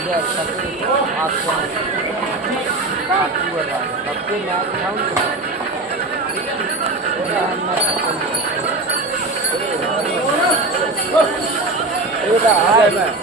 इधर सबके आपको आपकी बता सबके मैच खाऊंगे ये आ जाए मैं